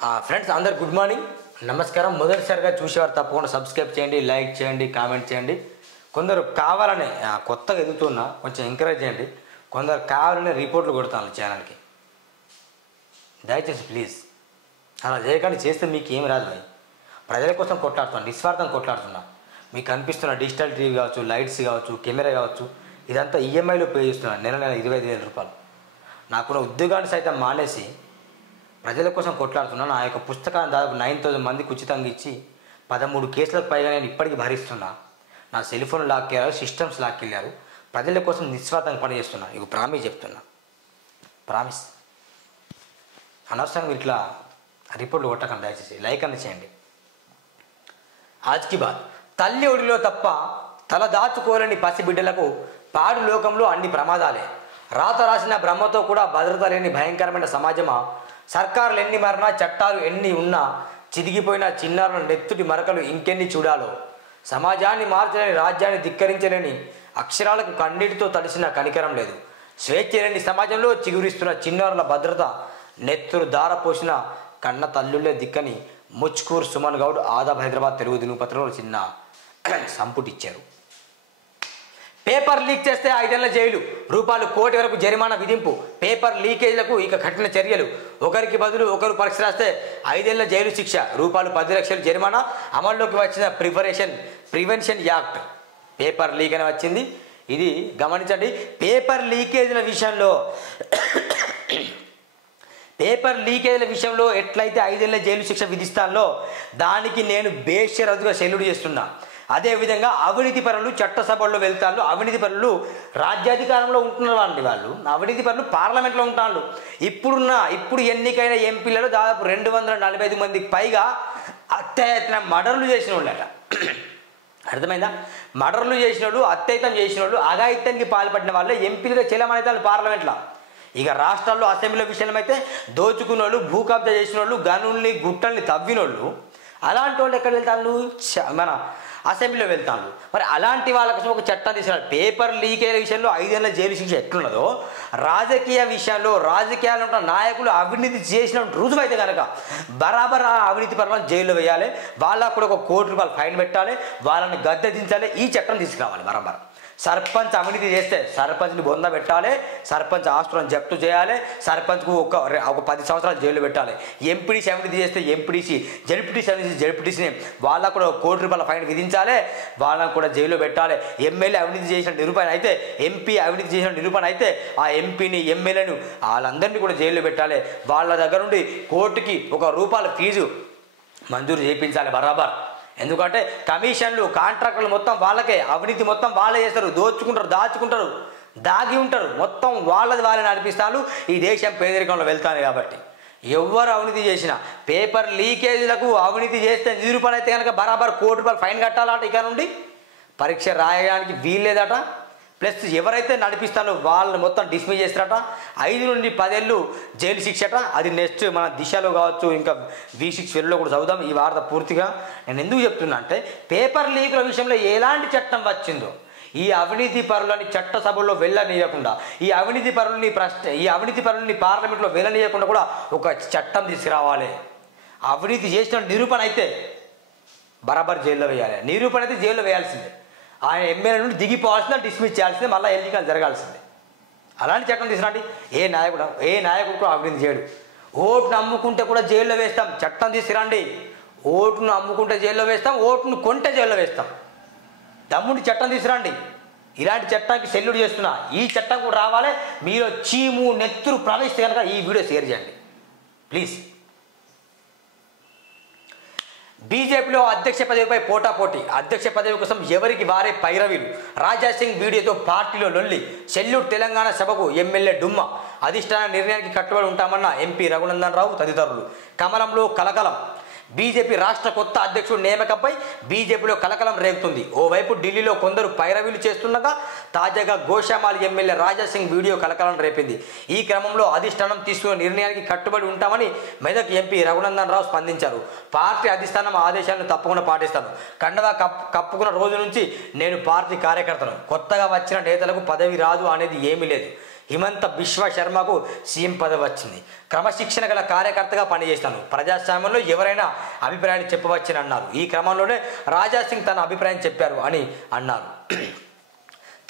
Friends అందరు good morning, నమస్కారం. మొదటిసారిగా చూసేవారు తప్పకుండా సబ్స్క్రైబ్ చేయండి, లైక్ చేయండి, కామెంట్ చేయండి. కొందరు కావాలని కొత్తగా ఎదుగుతున్నా కొంచెం ఎంకరేజ్ చేయండి. కొందరు కావాలని రిపోర్ట్లు కొడతాను ఛానల్కి. దయచేసి ప్లీజ్ అలా చేయకండి. చేస్తే మీకు ఏమి రాదు. ప్రజల కోసం కొట్లాడుతున్నాను, నిస్వార్థం కొట్లాడుతున్నా. మీకు కనిపిస్తున్న డిజిటల్ టీవీ కావచ్చు, లైట్స్ కావచ్చు, కెమెరా కావచ్చు, ఇదంతా ఈఎంఐలో పే చేస్తున్నాను. నెల 25,000 రూపాయలు. నాకున్న ఉద్యోగాన్ని సైతం మానేసి ప్రజల కోసం కొట్లాడుతున్నాను. నా యొక్క పుస్తకాన్ని దాదాపు 9,000 మందికి ఉచితంగా ఇచ్చి 13 కేసులకు పైగా నేను ఇప్పటికీ భరిస్తున్నా. నా సెల్ ఫోన్ లాక్కెళ్ళారు, సిస్టమ్స్ లాక్కెళ్ళారు. ప్రజల కోసం నిస్వార్థంగా పనిచేస్తున్నా. ఇక ప్రామిస్ చెప్తున్నా, ప్రామిస్. అనవసరంగా ఇట్లా రిపోర్ట్లు కొట్టకండి. దయచేసి లైక్ అన్న చేయండి. ఆజ్కి బాద్. తల్లి ఒడిలో తప్ప తల దాచుకోలేని పసిబిడ్డలకు పాడు లోకంలో అన్ని ప్రమాదాలే. రాత రాసిన బ్రహ్మతో కూడా భద్రత లేని భయంకరమైన సమాజమా. సర్కారులు ఎన్ని మారినా, చట్టాలు ఎన్ని ఉన్నా, చిదిగిపోయిన చిన్నారుల నెత్తుటి మరకలు ఇంకెన్ని చూడాలో. సమాజాన్ని మార్చలేని, రాజ్యాన్ని ధిక్కరించలేని అక్షరాలకు కన్నీటితో తడిసిన కనికరం లేదు. స్వేచ్ఛ లేని సమాజంలో చిగురిస్తున్న చిన్నారుల భద్రత నెత్తురు దారపోసిన కన్న తల్లులే దిక్కని ముచ్కూర్ సుమన్ గౌడ్ ఆదాబ్ హైదరాబాద్ తెలుగు దినపత్రికలో చిన్న సంపుటిచ్చారు. పేపర్ లీక్ చేస్తే 5 ఏళ్ల జైలు, రూపాయలు 1 కోటి వరకు జరిమానా విధింపు. పేపర్ లీకేజ్లకు ఇక కఠిన చర్యలు. ఒకరికి బదులు ఒకరు పరీక్ష రాస్తే 5 ఏళ్ల జైలు శిక్ష, రూపాయలు 10 లక్షలు జరిమానా. అమల్లోకి వచ్చిన ప్రివెన్షన్ యాక్ట్. పేపర్ లీక్ అని వచ్చింది. ఇది గమనించండి. పేపర్ లీకేజ్ల విషయంలో ఎట్లయితే 5 ఏళ్ల జైలు శిక్ష విధిస్తానో దానికి నేను బేషరతుగా సెల్యూట్ చేస్తున్నా. అదేవిధంగా అవినీతి పరులు చట్టసభల్లో వెళ్తాను. అవినీతి పరులు రాజ్యాధికారంలో ఉంటున్నారు వాళ్ళు. అవినీతి పరులు పార్లమెంట్లో ఉంటారు. ఇప్పుడు ఎన్నికైన ఎంపీలలో దాదాపు 245 మందికి పైగా అత్యాయత్న మర్డర్లు చేసిన వాళ్ళట. అర్థమైందా? మర్డర్లు చేసిన వాళ్ళు, అత్యాయత్నం చేసిన వాళ్ళు, అఘాయిత్యానికి పాల్పడిన వాళ్ళే ఎంపీలుగా చెల్లమనేది పార్లమెంట్లో. ఇక రాష్ట్రాల్లో అసెంబ్లీల విషయంలో అయితే దోచుకున్న వాళ్ళు, భూ కబ్జా చేసిన వాళ్ళు, గనుల్ని గుట్టల్ని తవ్విన వాళ్ళు, అలాంటి వాళ్ళు ఎక్కడ వెళ్తాను? మన అసెంబ్లీలో వెళ్తాను. మరి అలాంటి వాళ్ళ కోసం ఒక చట్టం తీసుకున్నారు. పేపర్ లీకేజ్ విషయంలో 5 ఏళ్ల జైలు శిక్ష ఎట్లున్నదో, రాజకీయ విషయాల్లో రాజకీయాలు ఉన్న నాయకులు అవినీతి చేసిన రుజువు అయితే కనుక బరాబర్ ఆ అవినీతి పరులను జైల్లో వేయాలి. వాళ్ళకు కూడా 1 కోటి రూపాయలు ఫైన్ పెట్టాలి. వాళ్ళని గద్దె దించాలి. ఈ చట్టం తీసుకురావాలి బరాబర్. సర్పంచ్ అవినీతి చేస్తే సర్పంచ్ని బొంద పెట్టాలి. సర్పంచ్ ఆస్తులను జప్తు చేయాలి. సర్పంచ్కు ఒక 10 సంవత్సరాలు జైలు పెట్టాలి. ఎంపీడీసీ అవినీతి చేస్తే ఎంపీడీసీ, జడ్పీటీసీని వాళ్ళకు కూడా 1 కోటి రూపాయల ఫైన్ విధించాలి. వాళ్ళకు కూడా జైల్లో పెట్టాలి. ఎమ్మెల్యే అవినీతి చేసిన నిరూపణ అయితే, ఎంపీ అవినీతి చేసిన నిరూపణ అయితే ఆ ఎంపీని, ఎమ్మెల్యేను వాళ్ళందరినీ కూడా జైల్లో పెట్టాలి. వాళ్ళ దగ్గర నుండి కోర్టుకి 1 రూపాయల ఫీజు మంజూరు చేయించాలి బరాబర్. ఎందుకంటే కమిషన్లు, కాంట్రాక్టర్లు మొత్తం వాళ్ళకే. అవినీతి మొత్తం వాళ్ళే చేస్తారు. దోచుకుంటారు, దాచుకుంటారు, దాగి ఉంటారు. మొత్తం వాళ్ళని నడిపిస్తాను. ఈ దేశం పేదరికంలో వెళ్తాను. కాబట్టి ఎవరు అవినీతి చేసినా, పేపర్ లీకేజీలకు అవినీతి చేస్తే నిరూపణ అయితే కనుక బరాబర్ 1 కోటి రూపాయలు ఫైన్ కట్టాలట. ఇక నుండి పరీక్ష రాయడానికి వీల్లేదట. ప్లస్ ఎవరైతే నడిపిస్తానో వాళ్ళు మొత్తం డిస్మిస్ చేస్తారట. 5 నుండి 10 ఏళ్ళు జైలు శిక్షట. అది నెక్స్ట్ మన దిశలో కావచ్చు, ఇంకా V6 కూడా చదువుదాం ఈ వార్త పూర్తిగా. నేను ఎందుకు చెప్తున్నా అంటే, పేపర్ లీకుల విషయంలో ఎలాంటి చట్టం వచ్చిందో, ఈ అవినీతి పరులని చట్టసభల్లో వెళ్ళనీయకుండా, ఈ అవినీతి పరులని పార్లమెంట్లో వెళ్ళనీయకుండా కూడా ఒక చట్టం తీసుకురావాలి. అవినీతి చేసిన నిరూపణ అయితే బరాబర్ జైల్లో వేయాలి. నిరూపణ అయితే జైల్లో వేయాల్సిందే. ఆయన ఎమ్మెల్యే నుండి దిగిపోవాల్సిందే, డిస్మిస్ చేయాల్సిందే, మళ్ళీ ఎన్నికలు జరగాల్సిందే. అలాంటి చట్టం తీసుకురండి. ఏ నాయకుడు అవినీతి చేయడు. ఓటును అమ్ముకుంటే కూడా జైల్లో వేస్తాం. చట్టం తీసుకురండి. ఓటును అమ్ముకుంటే జైల్లో వేస్తాం, ఓటును కొంటే జైల్లో వేస్తాం. దమ్ముడి చట్టం తీసుకురండి. ఇలాంటి చట్టానికి సెల్యూట్ చేస్తున్నా. ఈ చట్టం కూడా రావాలి. మీరు చీము నెత్తురు ప్రవేశిస్తే కనుక ఈ వీడియో షేర్ చేయండి ప్లీజ్. బీజేపీలో అధ్యక్ష పదవిపై పోటాపోటీ. అధ్యక్ష పదవి కోసం ఎవరికి వారే పైరవీలు. రాజాసింగ్ వీడియోతో పార్టీలో లొల్లి. సెల్యూట్ తెలంగాణ సభకు ఎమ్మెల్యే డుమ్మ. అధిష్టాన నిర్ణయానికి కట్టుబడి ఉంటామన్న ఎంపీ రఘునందన్ రావు తదితరులు. కమలంలో కలకలం. బీజేపీ రాష్ట్ర కొత్త అధ్యక్షుడు నియామకంపై బీజేపీలో కలకలం రేగుతుంది. ఓవైపు ఢిల్లీలో కొందరు పైరవీలు చేస్తుండగా తాజాగా గోషామాల్ ఎమ్మెల్యే రాజాసింగ్ వీడియో కలకలం రేపింది. ఈ క్రమంలో అధిష్టానం తీసుకున్న నిర్ణయానికి కట్టుబడి ఉంటామని మెదక్ ఎంపీ రఘునందన్ రావు స్పందించారు. పార్టీ అధిష్టానం ఆదేశాలను తప్పకుండా పాటిస్తాను. కండవా కప్పుకున్న రోజు నుంచి నేను పార్టీ కార్యకర్తను. కొత్తగా వచ్చిన నేతలకు పదవి రాదు అనేది ఏమీ లేదు. హిమంత బిశ్వ శర్మకు సీఎం పదవి వచ్చింది. క్రమశిక్షణ గల కార్యకర్తగా పనిచేస్తాను, ప్రజాస్వామ్యంలో ఎవరైనా అభిప్రాయాన్ని చెప్పవచ్చని అన్నారు. ఈ క్రమంలోనే రాజా సింగ్ తన అభిప్రాయం చెప్పారు అని అన్నారు.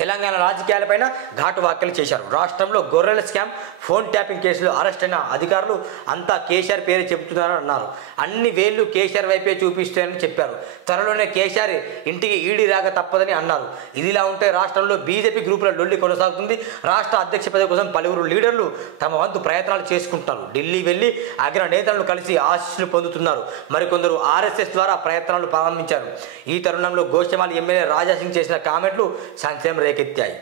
తెలంగాణ రాజకీయాలపైన ఘాటు వ్యాఖ్యలు చేశారు. రాష్ట్రంలో గొర్రెల స్కామ్, ఫోన్ ట్యాపింగ్ కేసులో అరెస్ట్ అయిన అధికారులు అంతా కేసీఆర్ పేరే చెబుతున్నారని అన్నారు. అన్ని వేళ్లు కేసీఆర్ వైపే చూపిస్తాయని చెప్పారు. త్వరలోనే కేసీఆర్ ఇంటికి ఈడీ రాక తప్పదని అన్నారు. ఇదిలా ఉంటే రాష్ట్రంలో బీజేపీ గ్రూపుల లొల్లి కొనసాగుతుంది. రాష్ట్ర అధ్యక్ష పదవి కోసం పలువురు లీడర్లు తమ వంతు ప్రయత్నాలు చేసుకుంటారు. ఢిల్లీ వెళ్లి అగ్ర నేతలను కలిసి ఆశీస్సులు పొందుతున్నారు. మరికొందరు ఆర్ఎస్ఎస్ ద్వారా ప్రయత్నాలు ప్రారంభించారు. ఈ తరుణంలో గోషమాల్ ఎమ్మెల్యే రాజా సింగ్ చేసిన కామెంట్లు సంచలనం రేకెత్తాయి.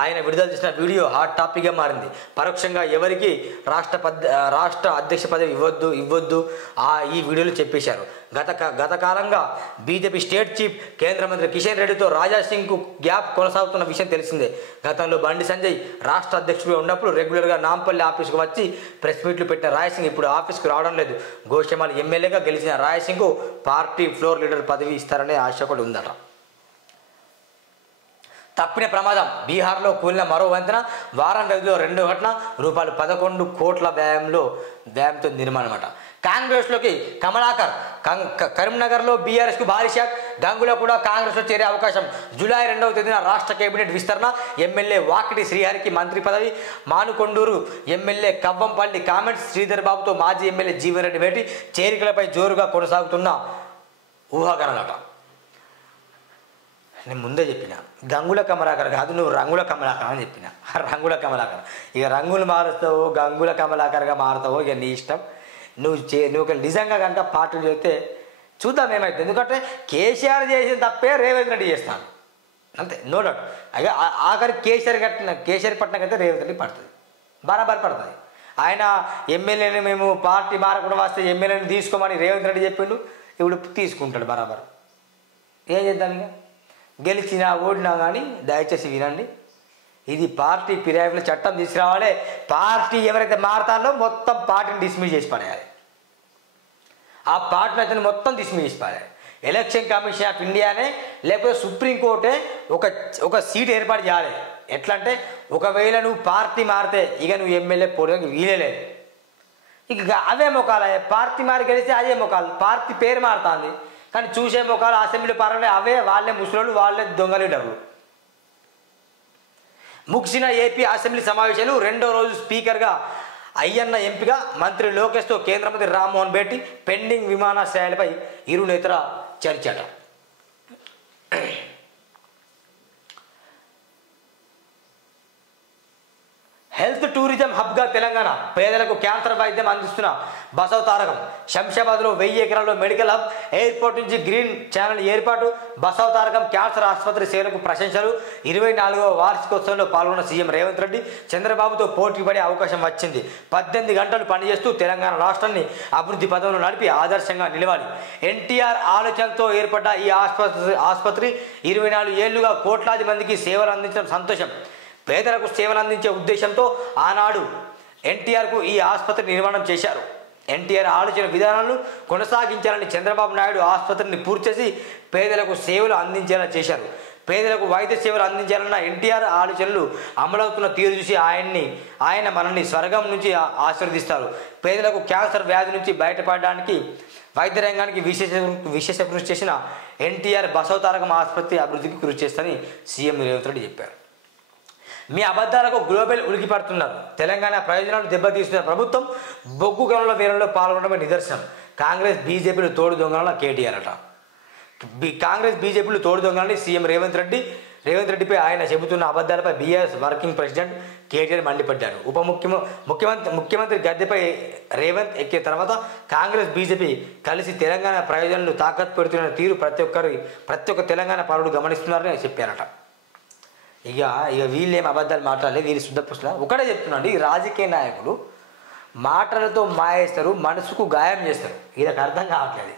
ఆయన విడుదల చేసిన వీడియో హాట్ టాపిక్గా మారింది. పరోక్షంగా ఎవరికి రాష్ట్ర అధ్యక్ష పదవి ఇవ్వద్దు ఈ వీడియోలో చెప్పేశారు. గత కాలంగా బీజేపీ స్టేట్ చీఫ్ కేంద్ర మంత్రి కిషన్ రెడ్డితో రాజా సింగ్కు గ్యాప్ కొనసాగుతున్న విషయం తెలిసిందే. గతంలో బండి సంజయ్ రాష్ట్ర అధ్యక్షుడిగా ఉన్నప్పుడు రెగ్యులర్గా నాంపల్లి ఆఫీసుకు వచ్చి ప్రెస్ మీట్లు పెట్టిన రాయసింగ్ ఇప్పుడు ఆఫీస్కు రావడం లేదు. గోషమాల్ ఎమ్మెల్యేగా గెలిచిన రాయసింగ్కు పార్టీ ఫ్లోర్ లీడర్ పదవి ఇస్తారనే ఆశ కూడా ఉందట. తప్పిన ప్రమాదం, బీహార్లో కూలిన మరో వంతెన, వారం వ్యవధిలో రెండో ఘటన, రూపాయలు 11 కోట్ల వ్యయంతో నిర్మాణం అట. కాంగ్రెస్లోకి కమలాకర్, కరీంనగర్లో బీఆర్ఎస్కు భారీ షాక్, గంగులో కూడా కాంగ్రెస్లో చేరే అవకాశం. జూలై 2వ తేదీన రాష్ట్ర కేబినెట్ విస్తరణ, ఎమ్మెల్యే వాకిటి శ్రీహరికి మంత్రి పదవి, మానుకొండూరు ఎమ్మెల్యే కవ్వంపల్లి కామెంట్స్, శ్రీధర్ బాబుతో మాజీ ఎమ్మెల్యే జీవన్ రెడ్డి భేటీ, చేరికలపై జోరుగా కొనసాగుతున్న ఊహాగానాలట. నేను ముందే చెప్పిన గంగుల కమలాకర్ కాదు, నువ్వు రంగుల కమలాకర్ అని చెప్పిన. రంగుల కమలాకర్, ఇక రంగులు మారుస్తావో గంగుల కమలాకర్గా మారుతావో ఇక నీ ఇష్టం. నువ్వు ఒక నిజంగా కనుక పార్టీలు చేస్తే చూద్దాం ఏమైతుంది. ఎందుకంటే కేసీఆర్ చేసిన తప్పే రేవంత్ రెడ్డి చేస్తాను అంతే, నో డౌట్. అయ్యా ఆఖరి కేసీఆర్ పట్టినకైతే రేవంత్ రెడ్డి పడుతుంది, బరాబర్ పడుతుంది. ఆయన ఎమ్మెల్యేని మేము పార్టీ మారకుండా వస్తే ఎమ్మెల్యేని తీసుకోమని రేవంత్ రెడ్డి చెప్పిండు, ఇప్పుడు తీసుకుంటాడు బరాబర్. ఏం చేద్దాం, ఇక గెలిచినా ఓడినా కానీ దయచేసి వినండి. ఇది పార్టీ ఫిర్యాదుల చట్టం తీసుకురావాలి. పార్టీ ఎవరైతే మారతారో మొత్తం పార్టీని డిస్మిస్ చేసి పడేయాలి. ఆ పార్టీని అయితే మొత్తం డిస్మిస్ చేసి పడేయాలి. ఎలక్షన్ కమిషన్ ఆఫ్ ఇండియానే లేకపోతే సుప్రీంకోర్టే ఒక సీట్ ఏర్పాటు చేయాలి. ఎట్లా అంటే ఒకవేళ నువ్వు పార్టీ మారితే ఇక నువ్వు ఎమ్మెల్యే పోవడానికి వీలేలేదు. ఇక అవే మొఖాలు, పార్టీ మారి గెలిస్తే అదే మొఖాలు. పార్టీ పేరు మారుతుంది కానీ చూసే మొఖాలు అసెంబ్లీ పరంగా అవే, వాళ్ళే ముసలోళ్ళు, వాళ్ళే దొంగ లీడర్లు. ముగిసిన ఏపీ అసెంబ్లీ సమావేశాలు రెండో రోజు స్పీకర్గా అయ్యన్న ఎంపిక, మంత్రి లోకేష్తో కేంద్ర మంత్రి రామ్మోహన్ భేటీ, పెండింగ్ విమానాశ్రయాలపై ఇరు నేతల చర్చట. హెల్త్ టూరిజం హబ్గా తెలంగాణ, పేదలకు క్యాన్సర్ వైద్యం అందిస్తున్న బసవ తారకం. శంషాబాద్లో 1000 ఎకరాల్లో మెడికల్ హబ్, ఎయిర్పోర్ట్ నుంచి గ్రీన్ ఛానల్ ఏర్పాటు, బసవ తారకం క్యాన్సర్ ఆసుపత్రి సేవలకు ప్రశంసలు. 24వ వార్షికోత్సవంలో పాల్గొన్న సీఎం రేవంత్ రెడ్డి చంద్రబాబుతో పోటీ పడే అవకాశం వచ్చింది. 18 గంటలు పనిచేస్తూ తెలంగాణ రాష్ట్రాన్ని అభివృద్ధి పదంలో నడిపి ఆదర్శంగా నిలవాలి. ఎన్టీఆర్ ఆలోచనతో ఏర్పడ్డ ఈ ఆసుపత్రి 24 ఏళ్లుగా కోట్లాది మందికి సేవలు అందించడం సంతోషం. పేదలకు సేవలు అందించే ఉద్దేశంతో ఆనాడు ఎన్టీఆర్కు ఈ ఆసుపత్రి నిర్మాణం చేశారు. ఎన్టీఆర్ ఆలోచన విధానాలను కొనసాగించాలని చంద్రబాబు నాయుడు ఆసుపత్రిని పూర్తి చేసి పేదలకు సేవలు అందించేలా చేశారు. పేదలకు వైద్య సేవలు అందించాలన్న ఎన్టీఆర్ ఆలోచనలు అమలవుతున్న తీరు చూసి ఆయన మనల్ని స్వర్గం నుంచి ఆశీర్వదిస్తారు. పేదలకు క్యాన్సర్ వ్యాధి నుంచి బయటపడడానికి వైద్య రంగానికి విశేష కృషి చేసిన ఎన్టీఆర్ బసవ తారకం ఆసుపత్రి అభివృద్ధికి కృషి చేస్తారని సీఎం రేవంత్ రెడ్డి చెప్పారు. మీ అబద్ధాలకు గ్లోబల్ ఉలికిపడుతున్నారు. తెలంగాణ ప్రయోజనాలు దెబ్బతీస్తున్న ప్రభుత్వం బొగ్గు గనుల వేలంలో పాల్గొనడమే నిదర్శనం. కాంగ్రెస్ బీజేపీలు తోడు దొంగల కేటీఆర్ అట. కాంగ్రెస్ బీజేపీలు తోడు దొంగలని సీఎం రేవంత్ రెడ్డిపై ఆయన చెబుతున్న అబద్ధాలపై బీఆర్ఎస్ వర్కింగ్ ప్రెసిడెంట్ కేటీఆర్ మండిపడ్డారు. ముఖ్యమంత్రి గద్దెపై రేవంత్ ఎక్కిన తర్వాత కాంగ్రెస్ బీజేపీ కలిసి తెలంగాణ ప్రయోజనాలను తాకట్టు పెడుతున్న తీరు ప్రతి ఒక్క తెలంగాణ పౌరుడు గమనిస్తున్నారని చెప్పారట. ఇక వీళ్ళేం అబద్ధాలు మాట్లాడలేదు, వీళ్ళు శుద్ధ పుస్తల. ఒకటే చెప్తున్నాండి, ఈ రాజకీయ నాయకులు మాటలతో మాయేస్తారు, మనసుకు గాయం చేస్తారు. వీళ్ళకి అర్థం కావట్లేదు,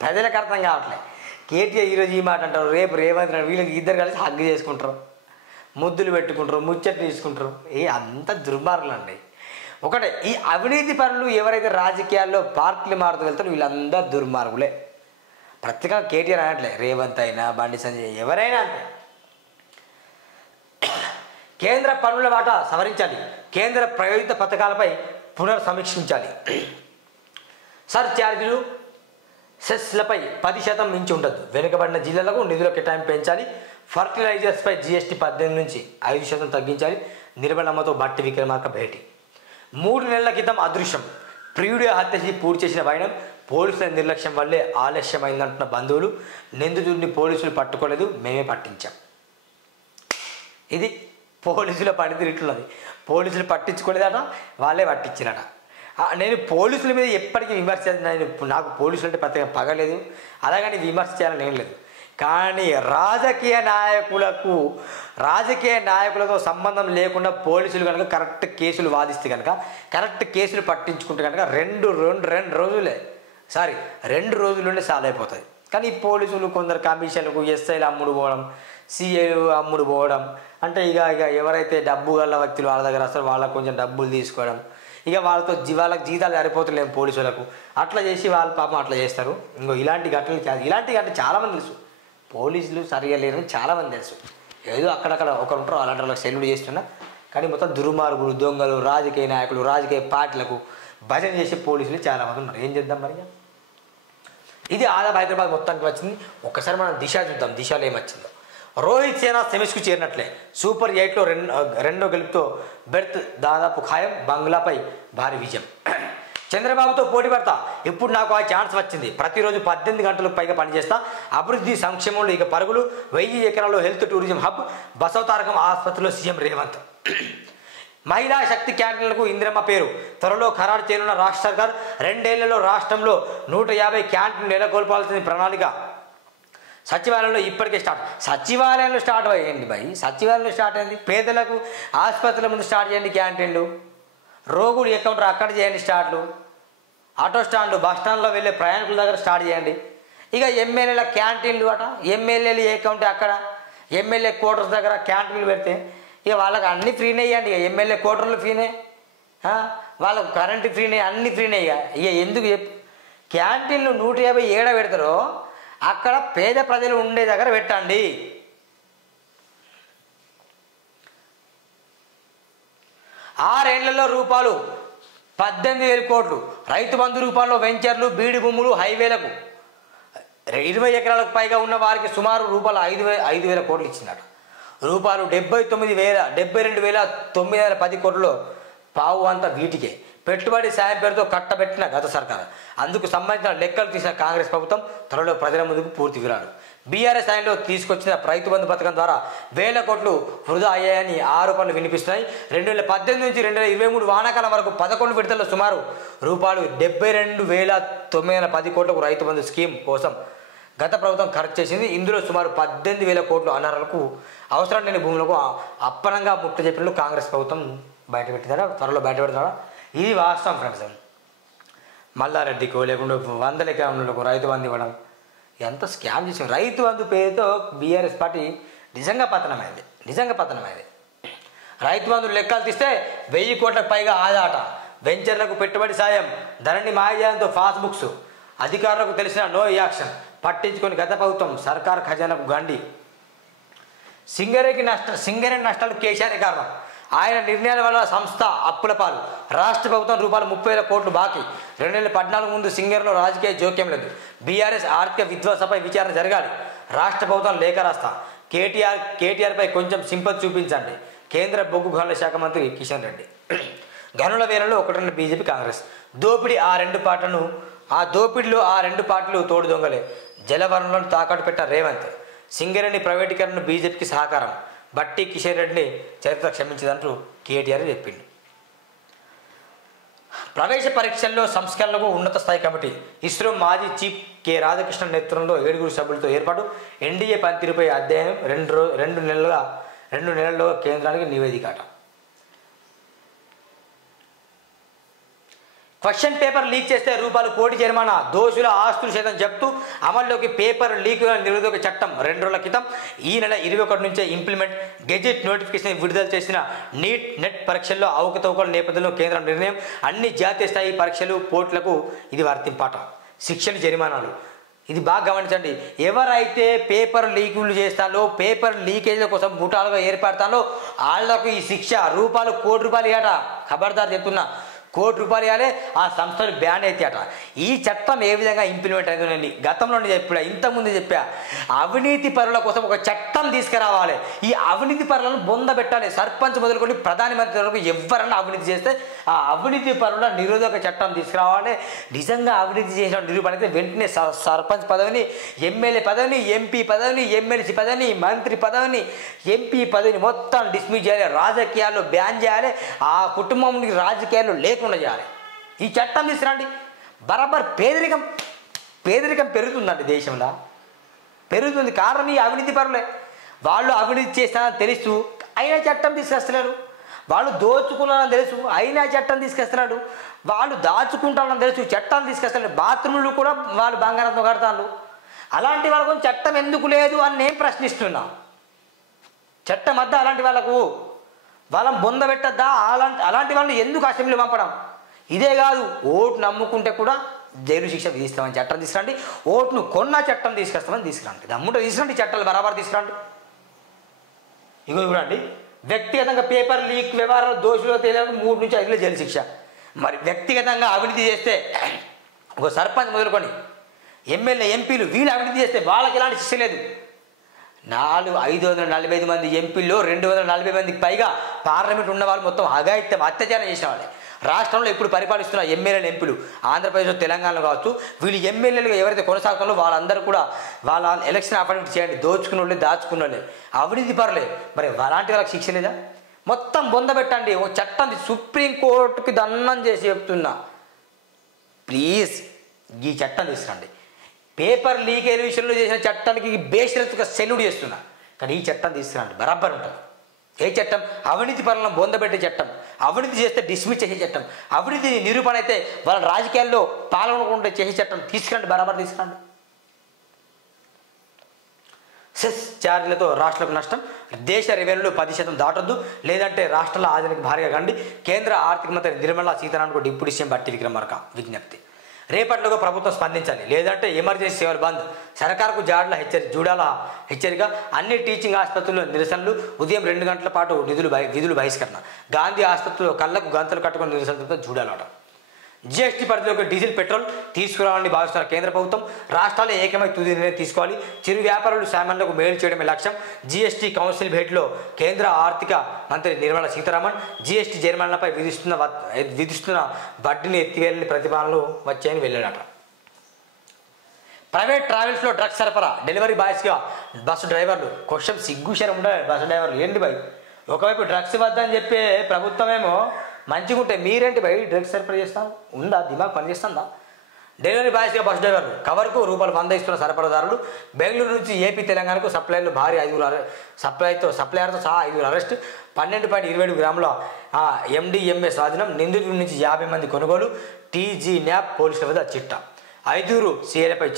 ప్రజలకు అర్థం కావట్లేదు. కేటీఆర్ ఈరోజు ఈ మాట అంటారు, రేపు రేవంత్ రెడ్డి, వీళ్ళకి ఇద్దరు కలిసి హగ్గు చేసుకుంటారు, ముద్దులు పెట్టుకుంటారు, ముచ్చట్లు తీసుకుంటారు. అంత దుర్మార్గులు అండి. ఒకటే, ఈ అవినీతి పనులు ఎవరైతే రాజకీయాల్లో పార్టీలు మారుతూ వెళ్తారో వీళ్ళందరూ దుర్మార్గులే. ప్రత్యేకంగా కేటీఆర్ అనట్లే, రేవంత్ అయినా బండి సంజయ్ ఎవరైనా అంతే. కేంద్ర పన్నుల వాటా సవరించాలి. కేంద్ర ప్రయోజిత పథకాలపై పునర్సమీక్షించాలి. సర్ఛార్జీలు సెస్లపై 10% మించి ఉండదు. వెనుకబడిన జిల్లాలకు నిధుల కేటాయింపు పెంచాలి. ఫర్టిలైజర్స్పై GST 18 నుంచి 5% తగ్గించాలి. నిర్మలమ్మతో బట్టి విక్రమార్క భేటీ. 3 నెలల క్రితం అదృశ్యం. ప్రియుడి హత్య చేసి పూర్తి చేసిన వైనం పోలీసుల నిర్లక్ష్యం వల్లే ఆలస్యమైందంటున్న బంధువులు. నిందితుడిని పోలీసులు పట్టుకోలేదు, మేమే పట్టించాం. ఇది పోలీసుల పనితీరు ఇట్లున్నది. పోలీసులు పట్టించుకోలేదట, వాళ్ళే పట్టించినట. నేను పోలీసుల మీద ఎప్పటికీ విమర్శ, నాకు పోలీసులు అంటే పెద్దగా పగలేదు, అలాగని విమర్శ చేయాలని ఏం లేదు. కానీ రాజకీయ నాయకులతో సంబంధం లేకుండా పోలీసులు కనుక కరెక్ట్ కేసులు వాదిస్తే కనుక, కరెక్ట్ కేసులు పట్టించుకుంటే కనుక రెండు రోజుల్లోనే సాల్వ్ అయిపోతుంది. కానీ ఈ పోలీసులు కొందరు కమిషన్లకు ఎస్ఐలు అమ్ముడు పోవడం, సిఐలు అమ్ముడు పోవడం, అంటే ఇక ఎవరైతే డబ్బు గల వ్యక్తులు వాళ్ళ దగ్గర వస్తారు వాళ్ళకు కొంచెం డబ్బులు తీసుకోవడం, ఇక వాళ్ళకి జీతాలు సరిపోతులేము పోలీసులకు, అట్లా చేసి వాళ్ళు పాపం అట్లా చేస్తారు. ఇంకో ఇలాంటి ఘటనలు చాలామంది తెలుసు. పోలీసులు సరిగా లేరని చాలామంది తెలుసు. ఏదో అక్కడక్కడ ఒకరు ఉంటారు అలాంటి వాళ్ళకి సెల్యూట్ చేస్తున్నా. కానీ మొత్తం దుర్మార్గులు, దొంగలు, రాజకీయ నాయకులు, రాజకీయ పార్టీలకు భజన చేసే పోలీసులు చాలామంది ఉన్నారు. ఏం చేద్దాం మరి? ఇది హైదరాబాద్ మొత్తానికి వచ్చింది. ఒక్కసారి మనం దిశ చూద్దాం. దిశలో ఏమొచ్చిందో. రోహిత్ సేన సెమీస్కు చేరినట్లే. సూపర్ 8లో రెండో గెలుపుతో బెర్త్ దాదాపు ఖాయం. బంగ్లాపై భారీ విజయం. చంద్రబాబుతో పోటీ పడతా, ఇప్పుడు నాకు ఆ ఛాన్స్ వచ్చింది. ప్రతిరోజు 18 గంటలకు పైగా పనిచేస్తా. అభివృద్ధి సంక్షేమంలో ఇక పరుగులు. 1000 ఎకరాల్లో హెల్త్ టూరిజం హబ్. బసవతారకం ఆసుపత్రిలో సీఎం రేవంత్. మహిళా శక్తి క్యాంటీన్లకు ఇందిరమ్మ పేరు. త్వరలో ఖరారు చేయనున్న రాష్ట్ర సర్కార్. 2 ఏళ్లలో రాష్ట్రంలో 150 క్యాంటీన్లు నెలకొల్పాల్సిన ప్రణాళిక. సచివాలయంలో ఇప్పటికే సచివాలయంలో స్టార్ట్ అయ్యండి సచివాలయంలో స్టార్ట్ అయింది. పేదలకు ఆసుపత్రుల ముందు స్టార్ట్ చేయండి క్యాంటీన్లు. రోగులు ఎక్కడ ఉంటారు అక్కడ చేయండి స్టార్ట్లు. ఆటో స్టాండ్లు, బస్ స్టాండ్లో వెళ్ళే ప్రయాణికుల దగ్గర స్టార్ట్ చేయండి. ఇక ఎమ్మెల్యేల క్యాంటీన్లు ఎమ్మెల్యేలు ఏ కౌంటే అక్కడ ఎమ్మెల్యే క్వార్టర్స్ దగ్గర క్యాంటీన్లు పెడితే ఇక వాళ్ళకి అన్ని ఫ్రీనే ఇవ్వండి. ఇక ఎమ్మెల్యే క్వార్టర్లు ఫ్రీనే, వాళ్ళకు కరెంటు ఫ్రీనే, అన్ని ఫ్రీనే. ఇక ఎందుకు క్యాంటీన్లు 150 ఏడ పెడతారో అక్కడ పేద ప్రజలు ఉండే దగ్గర పెట్టండి. ఆరేళ్లలో రూపాయలు 18,000 కోట్లు. రైతు బంధు రూపాయల్లో వెంచర్లు, బీడి భూములు, హైవేలకు 20 ఎకరాలకు పైగా ఉన్న వారికి సుమారు రూపాయలు 5,000 కోట్లు ఇచ్చినట్టు. రూపాయలు 72,910 కోట్లలో పావు అంతా వీటికే. పెట్టుబడి సాయం పేరుతో కట్టబెట్టిన గత సర్కారు. అందుకు సంబంధించిన లెక్కలు తీసిన కాంగ్రెస్ ప్రభుత్వం త్వరలో ప్రజల ముందుకు పూర్తి వివరాలు. బీఆర్ఎస్ ఆయనలో తీసుకొచ్చిన రైతు బంధు పథకం ద్వారా 1000 కోట్లు వృధా అయ్యాయని ఆరోపణలు వినిపిస్తున్నాయి. 2018 నుంచి 2023 వానాకాలం వరకు 11 విడతల్లో సుమారు రూపాయలు 72,910 కోట్లకు రైతు బంధు స్కీమ్ కోసం గత ప్రభుత్వం ఖర్చు చేసింది. ఇందులో సుమారు 18,000 కోట్లు అనర్హులకు, అవసరం లేని భూములకు అప్పనంగా ముట్ట చెప్పినట్లు కాంగ్రెస్ ప్రభుత్వం బయటపెట్టిందా, త్వరలో బయటపెడతారా? ఇది వాస్తవం ఫ్రెండ్స్. మల్లారెడ్డికో లేకుండా 100 ఎకరాలకు రైతు బంధు ఇవ్వడం ఎంత స్కామ్ చేసాం. రైతు బంధు పేరుతో బీఆర్ఎస్ పార్టీ నిజంగా పతనమైంది. రైతు బంధు లెక్కలు తీస్తే 1000 కోట్లకు పైగా ఆదాట. వెంచర్లకు పెట్టుబడి సాయం, ధరణి మాయాజాలంతో పాస్బుక్స్. అధికారులకు తెలిసిన నో యాక్షన్. పట్టించుకొని గత ప్రభుత్వం సర్కార్ ఖజానాకు గండి. సింగరేణి నష్టాలు కేసీఆర్ కారణం. ఆయన నిర్ణయాల వల్ల సంస్థ అప్పుల పాలు. రాష్ట్ర ప్రభుత్వం రూపాయలు 30,000 కోట్లు బాకీ. 2014 ముందు సింగరేణిలో రాజకీయ జోక్యం లేదు. బీఆర్ఎస్ ఆర్థిక విధ్వంసపై విచారణ జరగాలి. రాష్ట్ర ప్రభుత్వం లేఖ రాస్తా. కేటీఆర్పై కొంచెం సింపతి చూపించండి. కేంద్ర బొగ్గు గనుల శాఖ మంత్రి కిషన్ రెడ్డి. గనుల వేలలో ఒకటి బీజేపీ కాంగ్రెస్. దోపిడిలో ఆ రెండు పార్టీలు తోడు దొంగలే. జలవనరులను తాకట్టు పెట్టిన రేవంత్. సింగరేణి ప్రైవేటీకరణ బీజేపీకి సహకారం. బట్టి కిషన్ రెడ్డిని చరిత్ర క్షమించదంటూ కేటీఆర్ చెప్పిండు. ప్రవేశ పరీక్షల్లో సంస్కరణలకు ఉన్నత స్థాయి కమిటీ. ఇస్రో మాజీ చీఫ్ కె రాధాకృష్ణన్ నేతృత్వంలో 7 సభ్యులతో ఏర్పాటు. ఎన్డీఏ పనితీరుపై అధ్యయనం. 2 నెలల్లో కేంద్రానికి నివేదికట. క్వశ్చన్ పేపర్ లీక్ చేస్తే రూపాయలు కోటి జరిమానా. దోషుల ఆస్తులు సైతం జప్తు. అమల్లోకి పేపర్ లీక్ నిరోధక చట్టం 2 రోజుల క్రితం. ఈ నెల 21 నుంచే ఇంప్లిమెంట్. గెజెట్ నోటిఫికేషన్ విడుదల చేసిన నెట్ పరీక్షల్లో అవకతవకల నేపథ్యంలో కేంద్రం నిర్ణయం. అన్ని జాతీయ స్థాయి పరీక్షలు పోర్టులకు ఇది వర్తింపాట. శిక్షలు, జరిమానాలు. ఇది బాగా గమనించండి. ఎవరైతే పేపర్ లీకులు చేస్తారో, పేపర్ లీకేజీల కోసం ముఠాలుగా ఏర్పడతారో వాళ్ళకు ఈ శిక్ష రూపాయలు, కోటి రూపాయలు ఇవ్వట. ఖబర్దార్ చెప్తున్నా, కోటి రూపాయలు ఇవ్వాలి. ఆ సంస్థలు బ్యాన్ అవుతాయట. ఈ చట్టం ఏ విధంగా ఇంప్లిమెంట్ అవుతుందండి? గతంలో చెప్పా, ఇంతకుముందు చెప్పా, అవినీతి పరుల కోసం ఒక చట్టం తీసుకురావాలి. ఈ అవినీతి పరులను బొంద పెట్టాలి. సర్పంచ్ మొదలుకొని ప్రధానమంత్రి వరకు ఎవరన్నా అవినీతి చేస్తే ఆ అవినీతి పరుల నిరోధక చట్టం తీసుకురావాలి. నిజంగా అవినీతి చేసిన నిరూపణ అయితే వెంటనే సర్పంచ్ పదవిని, ఎమ్మెల్యే పదవిని, ఎంపీ పదవిని, ఎమ్మెల్సీ పదవిని, మంత్రి పదవిని, ఎంపీ పదవిని మొత్తం డిస్మిస్ చేయాలి. రాజకీయాల్లో బ్యాన్ చేయాలి. ఆ కుటుంబానికి రాజకీయాల్లో లేకుండా చేయాలి. ఈ చట్టం తీసుకురండి. బరాబర్ పేదరికం పెరుగుతుందండి దేశంలో, పెరుగుతుంది. కారణం ఈ అవినీతి పరులే. వాళ్ళు అవినీతి చేస్తారని తెలుసు అయినా చట్టం తీసుకొస్తున్నారు. వాళ్ళు దోచుకున్నారని తెలుసు అయినా చట్టం తీసుకొస్తున్నాడు. వాళ్ళు దాచుకుంటారని తెలుసు చట్టాన్ని తీసుకొస్తున్నారు. బాత్రూములు కూడా వాళ్ళు బంగారంతో కడతారు. అలాంటి వాళ్ళకు చట్టం ఎందుకు లేదు అని నేను ప్రశ్నిస్తున్నా. చట్టం వద్దా అలాంటి వాళ్ళకు? వాళ్ళని బొంద పెట్టద్దా? అలాంటి వాళ్ళని ఎందుకు అసెంబ్లీ పంపడం? ఇదే కాదు, ఓటు నమ్ముకుంటే కూడా జైలు శిక్ష విధిస్తామని చట్టం తీసుకురండి. ఓటును కొన్న చట్టం తీసుకొస్తామని తీసుకురండి. దమ్ముంటే తీసుకురండి, చట్టాలు బరాబర్ తీసుకురండి. ఇగో చూడండి, వ్యక్తిగతంగా పేపర్ లీక్ వ్యవహారంలో దోషులుగా తేలిన 3 నుంచి 5 జైలు శిక్ష. మరి వ్యక్తిగతంగా అవినీతి చేస్తే ఒక సర్పంచ్ మొదలుకొని ఎమ్మెల్యే, ఎంపీలు వీళ్ళు అవినీతి చేస్తే వాళ్ళకి ఎలాంటి శిక్ష లేదు. 545 మంది ఎంపీల్లో 240 మందికి పైగా పార్లమెంట్ ఉన్న వాళ్ళు మొత్తం అఘాయిత్యం, అత్యాచారం చేసిన వాళ్ళే. రాష్ట్రంలో ఇప్పుడు పరిపాలిస్తున్న ఎమ్మెల్యేలు, ఎంపీలు ఆంధ్రప్రదేశ్లో, తెలంగాణలో కావచ్చు, వీళ్ళు ఎమ్మెల్యేలుగా ఎవరైతే కొనసాగుతారో వాళ్ళందరూ కూడా వాళ్ళ ఎలక్షన్ అపాయింట్మెంట్ చేయండి. దోచుకున్న వాళ్ళే, దాచుకున్న వాళ్ళే, అవినీతి పరులే. మరి అలాంటి వాళ్ళకి శిక్ష లేదా? మొత్తం బొంద పెట్టండి. ఒక చట్టం సుప్రీంకోర్టుకి దండం చేసి చెప్తున్నా, ప్లీజ్ ఈ చట్టం తీసుకురండి. పేపర్ లీకేజ్ విషయంలో చేసిన చట్టానికి బేషరతుగా సెల్యూట్ చేస్తున్నా. కానీ ఈ చట్టం తీసుకురండి, బరాబర్ ఉంటుంది. ఏ చట్టం? అవినీతి పరులను బొందబెట్టే చట్టం, అవినీతి చేస్తే డిస్మిస్ చేసే చట్టం, అవినీతి నిరూపణ అయితే వాళ్ళ రాజకీయాల్లో పాల్గొనకుండా చేసే చట్టం తీసుకురండి, బరాబర్ తీసుకురండి. సెస్ ఛార్జీలతో రాష్ట్రాలకు నష్టం, దేశ రెవెన్యూలు 10% దాటొద్దు, లేదంటే రాష్ట్రాల ఆదాయానికి భారీగా కండి. కేంద్ర ఆర్థిక మంత్రి నిర్మలా సీతారామన్కు డిప్యూటీ సీఎం బట్టి విక్రమార్క విజ్ఞప్తి. రేపటిలోగా ప్రభుత్వం స్పందించాలి, లేదంటే ఎమర్జెన్సీ సేవలు బంద్. సర్కార్కు జూడాల హెచ్చరిక. అన్ని టీచింగ్ ఆసుపత్రుల్లో నిరసనలు. ఉదయం 2 గంటల పాటు విధులు బహిష్కరణ. గాంధీ ఆసుపత్రిలో కళ్లకు గంతలు కట్టుకుని నిరసనలతో జూడాలట. జీఎస్టీ పరిధిలోకి డీజిల్, పెట్రోల్ తీసుకురావాలని భావిస్తున్న కేంద్ర ప్రభుత్వం రాష్ట్రాలు ఏకమై తుది నిర్ణయం తీసుకోవాలి. చిరు వ్యాపారులు, సామాన్యులకు మేలు చేయడమే లక్ష్యం. జీఎస్టీ కౌన్సిల్ భేటీలో కేంద్ర ఆర్థిక మంత్రి నిర్మలా సీతారామన్ జీఎస్టీ జరిమానాలపై విధిస్తున్న వడ్డీని ఎత్తివేయాలని ప్రతిపాదనలు వచ్చాయని వెళ్ళాడట. ప్రైవేట్ ట్రావెల్స్లో డ్రగ్స్ సరఫరా, డెలివరీ బాయ్స్గా బస్సు డ్రైవర్లు. క్వశ్చన్ సిగ్గుశరం ఉండాలి బస్సు డ్రైవర్లు. ఏంటి భయ్, ఒకవైపు డ్రగ్స్ వద్దని చెప్పే ప్రభుత్వమేమో మంచిగా ఉంటే మీరేంటి భయ్ డ్రగ్స్ సరఫరా చేస్తాం? ఉందా దిమాగ్ పనిచేస్తుందా? డెలివరీ బాయ్స్గా బస్ డ్రైవర్లు. కవర్కు ₹100 ఇస్తున్న సరఫరాదారులు. బెంగళూరు నుంచి ఏపీ, తెలంగాణకు సప్లైర్లు భారీ సప్లయర్తో సహా 5 అరెస్ట్. 12.27 గ్రాముల MDMA స్వాధీనం. నిందితుల నుంచి 50 మంది కొనుగోలు. TG న్యాప్ పోలీసుల వద్ద చిట్టా. 5 సీఐలపై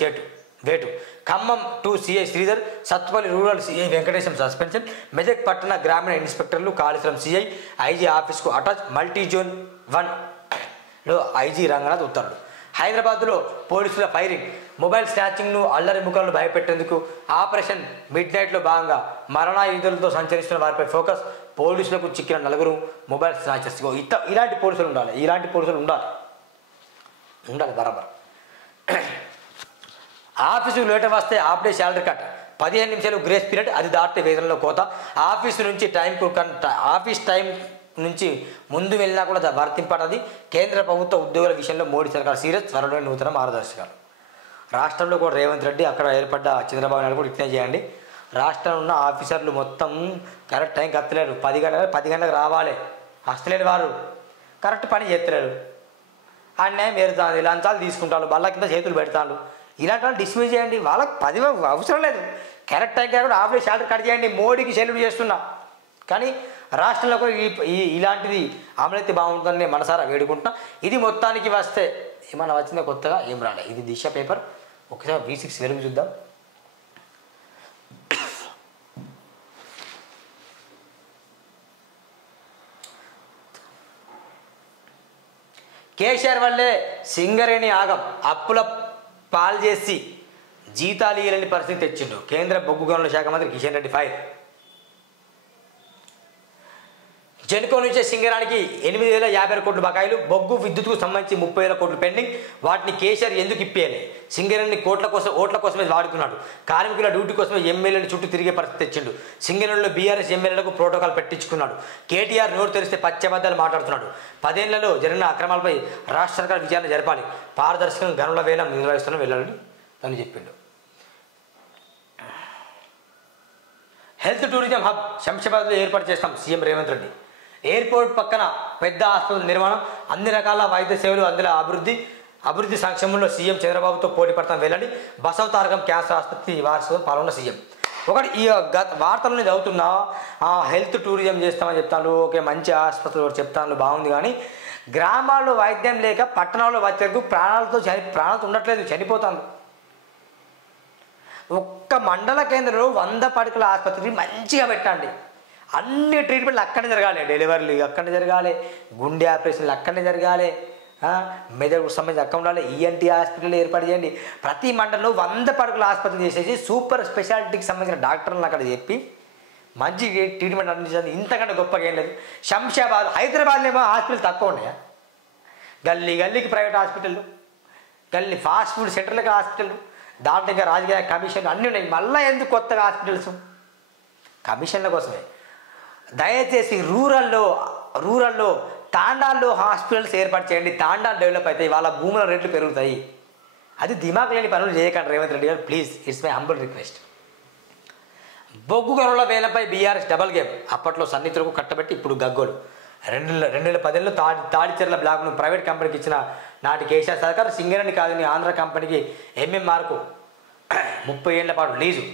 వేటు. Khammam 2 CI Sridhar, Sathupalli rural CI Venkatesham suspension. Medak పట్టణ గ్రామీణ ఇన్స్పెక్టర్లు కాళేశ్వరం సిఐ ఐజీ ఆఫీస్కు అటాచ్. మల్టీజోన్ 1లో ఐజీ రంగనాథ్ ఉత్తర్వులు. హైదరాబాద్లో పోలీసుల ఫైరింగ్. మొబైల్ స్నాచింగ్ను, అల్లరి ముఖాలను భయపెట్టేందుకు ఆపరేషన్ మిడ్ నైట్లో భాగంగా మరణాయుధులతో సంచరిస్తున్న వారిపై ఫోకస్. పోలీసులకు చిక్కిన 4 మొబైల్ స్నాచర్స్. ఇలాంటి పోలీసులు ఉండాలి బరాబర్. ఆఫీసుకు లేట్ వస్తే హాఫ్ డే శాలరీ కట్. 15 నిమిషాలు గ్రేస్ పీరియడ్, అది దాటితే వేతనంలో కోత. ఆఫీస్ టైం నుంచి ముందు వెళ్ళినా కూడా వర్తింపడది. కేంద్ర ప్రభుత్వ ఉద్యోగుల విషయంలో మోడీ సర్కార్ సీరియస్. త్వరలో నూతన మార్గదర్శకాలు. రాష్ట్రంలో కూడా రేవంత్ రెడ్డి, అక్కడ ఏర్పడ్డ చంద్రబాబు నాయుడు కూడా ఇట్లే చేయండి. రాష్ట్రంలో ఉన్న ఆఫీసర్లు మొత్తం కరెక్ట్ టైంకి వస్తలేరు. 10 గంటలకు రావాలి, వస్తలేరు. వారు కరెక్ట్ పని చేస్తలేరు. అన్యాయం ఏరుతుంది, లంచాలు తీసుకుంటారు, బల్ల కింద చేతులు పెడతారు. ఇలాంటి వాళ్ళు డిస్మిస్ చేయండి. వాళ్ళకి 10 అవసరం లేదు. కరెక్ట్ టైం కాకుండా హాఫ్ డే శాలరీ కట్ చేయండి. మోడీకి సెల్యూట్ చేస్తున్నా. కానీ రాష్ట్రంలో కూడా ఇలాంటిది అమలైతే బాగుంటుందని మనసారా వేడుకుంటున్నా. ఇది మొత్తానికి వస్తే ఏమన్నా వచ్చిందో కొత్తగా ఏం రాలే. ఇది దిశ పేపర్. ఒకసారి V6 వెలుగు చూద్దాం. కేసీఆర్ వల్లే సింగరేణి ఆగం, అప్పుల పాలు చేసి జీతాలు ఇయ్యలేని పరిస్థితి తెచ్చిండు. కేంద్ర బొగ్గు గనుల శాఖ మంత్రి కిషన్ రెడ్డి ఫైర్. జెన్కో నుంచే సింగరానికి 8,050 కోట్ల బకాయిలు. బొగ్గు విద్యుత్కు సంబంధించి 30,000 కోట్లు పెండింగ్. వాటిని కేసీఆర్ ఎందుకు ఇప్పేయాలి? సింగరేణిని ఓట్ల కోసమే వాడుకున్నాడు. కార్మికుల డ్యూటీ కోసమే ఎమ్మెల్యేలు చుట్టూ తిరిగే పరిస్థితి తెచ్చిండు. సింగరేణిలో బీఆర్ఎస్ ఎమ్మెల్యేలకు ప్రోటోకాల్ పెట్టించుకున్నాడు. కేటీఆర్ నోరు తెరిస్తే పచ్చబద్దాలు మాట్లాడుతున్నాడు. 10 ఏళ్లలో జరిగిన అక్రమాలపై రాష్ట్ర సర్కార్ విచారణ జరపాలి. పారదర్శకంగా గనుల వేలం నిర్వహిస్తున్న వెళ్ళాలని తను చెప్పిండు. హెల్త్ టూరిజం హబ్ శంషాబాద్లో ఏర్పాటు చేస్తాం సీఎం రేవంత్ రెడ్డి. ఎయిర్పోర్ట్ పక్కన పెద్ద ఆసుపత్రి నిర్మాణం, అన్ని రకాల వైద్య సేవలు, అందులో అభివృద్ధి సంక్షేమంలో సీఎం చంద్రబాబుతో పోటీ పడతాం వెళ్ళండి. బసవ తారకం క్యాన్సర్ ఆసుపత్రి వారసుగా పాల్గొన్న సీఎం. ఒకటి ఈ వార్తలను చదువుతున్నా హెల్త్ టూరిజం చేస్తామని చెప్తాను. ఓకే, మంచి ఆసుపత్రులు చెప్తాను, బాగుంది. కానీ గ్రామాల్లో వైద్యం లేక పట్టణాల్లో వచ్చేందుకు ప్రాణాలతో ఉండట్లేదు, చనిపోతాను. ఒక్క మండల కేంద్రంలో 100 పడకల ఆసుపత్రి మంచిగా పెట్టండి. అన్ని ట్రీట్మెంట్లు అక్కడే జరగాలి. డెలివరీలు అక్కడే జరగాలి, గుండె ఆపరేషన్లు అక్కడే జరగాలి, మెదడుకు సంబంధించి అక్కడ ఉండాలి. ఈఎన్టీ హాస్పిటల్ ఏర్పాటు చేయండి. ప్రతి మండలంలో 100 పడకల ఆసుపత్రి చేసేసి సూపర్ స్పెషాలిటీకి సంబంధించిన డాక్టర్లను అక్కడ చెప్పి మంచి ట్రీట్మెంట్ అందించాలి. ఇంతకంటే గొప్పగా ఏం లేదు. శంషాబాద్, హైదరాబాద్లో ఏమో హాస్పిటల్ తక్కువ ఉన్నాయా? గల్లీకి ప్రైవేట్ హాస్పిటళ్ళు, ఫాస్ట్ ఫుడ్ సెంటర్లకు హాస్పిటల్, దాంట్లో ఇంకా రాజకీయ కమిషన్లు అన్నీ ఉన్నాయి. మళ్ళీ ఎందుకు కొత్తగా హాస్పిటల్స్? కమిషన్ల కోసమే. దయచేసి రూరల్లో తాండాల్లో హాస్పిటల్స్ ఏర్పాటు చేయండి. తాండాలు డెవలప్ అవుతాయి, వాళ్ళ భూముల రేట్లు పెరుగుతాయి. అది దిమాగ్ లేని పనులు చేయకండి రేవంత్ రెడ్డి గారు, please. It's my humble request. బొగ్గు గనుల వేలపై బీఆర్ఎస్ డబల్ గేమ్. అప్పట్లో సన్నిహితులకు కట్టబెట్టి ఇప్పుడు గగ్గోలు. 2010లో తాడిచెర్ల బ్లాక్ను ప్రైవేట్ కంపెనీకి ఇచ్చిన నాటి కేసీఆర్ సర్కార్ సింగరేణి కాదని ఆంధ్ర కంపెనీకి ఎంఎంఆర్కు 30 ఏళ్ల పాటు లీజు.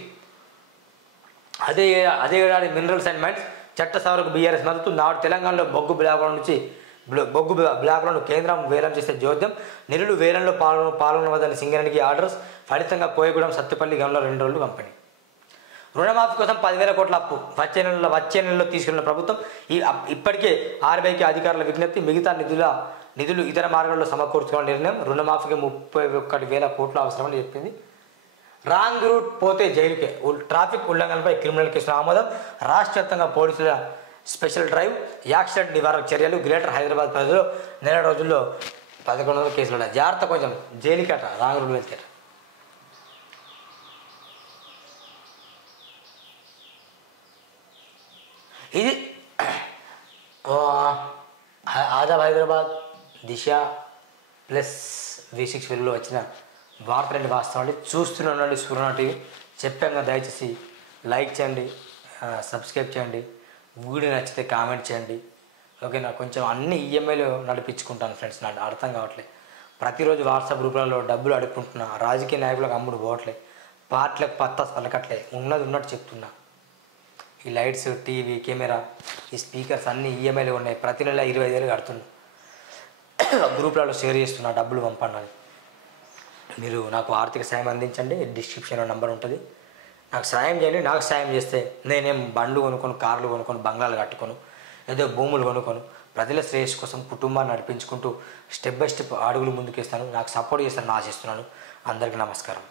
అదే ఏడాది మినరల్స్ అండ్ మైన్స్ చట్ట సవరణకు బీఆర్ఎస్ మద్దతు. నాడు తెలంగాణలో బొగ్గు బ్లాకులను కేంద్రం వేలం చేసే జోద్యం. నిరులు వేలంలో పాల్గొనవద్దని సింగరేణికి ఆర్డర్స్. ఫలితంగా కోయగూడెం సత్తుపల్లి గనుల 2 రోజులు కంపెనీ. రుణమాఫీ కోసం 10,000 కోట్ల అప్పు వచ్చే నెలలో తీసుకున్న ప్రభుత్వం. ఇప్పటికే ఆర్బీఐకి అధికారుల విజ్ఞప్తి. మిగతా నిధులు ఇతర మార్గాల్లో సమకూర్చుకోవాలని నిర్ణయం. రుణమాఫీకి 31,000 కోట్లు అవసరమని చెప్పింది. రాంగ్ రూట్ పోతే జైలుకే. ట్రాఫిక్ ఉల్లంఘనపై క్రిమినల్ కేసులు ఆమోదం. రాష్ట్ర వ్యాప్తంగా పోలీసుల స్పెషల్ డ్రైవ్. యాక్సిడెంట్ నివారక చర్యలు. గ్రేటర్ హైదరాబాద్ పరిధిలో నెల రోజుల్లో 1100 కేసులు. జాగ్రత్త, కొంచెం జైలుకట రాంగ్ రూట్ వెళ్తే. ఇది ఆజాద్ హైదరాబాద్, దిశ ప్లస్ V6 వెలుగులో వచ్చిన వార్తలండి, వాస్తవాన్ని చూస్తూనే ఉండండి సువర్ణ టీవీ. చెప్పాక దయచేసి లైక్ చేయండి, సబ్స్క్రైబ్ చేయండి, వీడియో నచ్చితే కామెంట్ చేయండి. ఓకేనా? కొంచెం అన్ని ఈఎంఐలు నడిపించుకుంటాను ఫ్రెండ్స్, నాకు అర్థం కావట్లేదు. ప్రతిరోజు వాట్సాప్ గ్రూపులలో డబ్బులు అడుక్కుంటున్నా. రాజకీయ నాయకులకు అమ్ముడు పోవట్లేదు, పార్టీలకు పత్తాస్ పలకట్లేదు. ఉన్నది ఉన్నట్టు చెప్తున్నా. ఈ లైట్స్, టీవీ, కెమెరా, ఈ స్పీకర్స్ అన్నీ ఈఎంఐలు ఉన్నాయి. ప్రతి నెల 25,000 కడుతున్నా. గ్రూప్లలో షేర్ చేస్తున్నా, డబ్బులు పంపండి. మీరు నాకు ఆర్థిక సాయం అందించండి. డిస్క్రిప్షన్లో నెంబర్ ఉంటుంది. నాకు సాయం చేయండి. నాకు సాయం చేస్తే నేనేం బండ్లు కొనుక్కొని, కార్లు కొనుక్కొని, బంగ్లాలు కట్టుకోను, ఏదో భూములు కొనుక్కొని ప్రజల శ్రేయస్సు కోసం కుటుంబాన్ని నడిపించుకుంటూ స్టెప్ బై స్టెప్ అడుగులు ముందుకేస్తాను. నాకు సపోర్ట్ చేస్తారని ఆశిస్తున్నాను. అందరికీ నమస్కారం.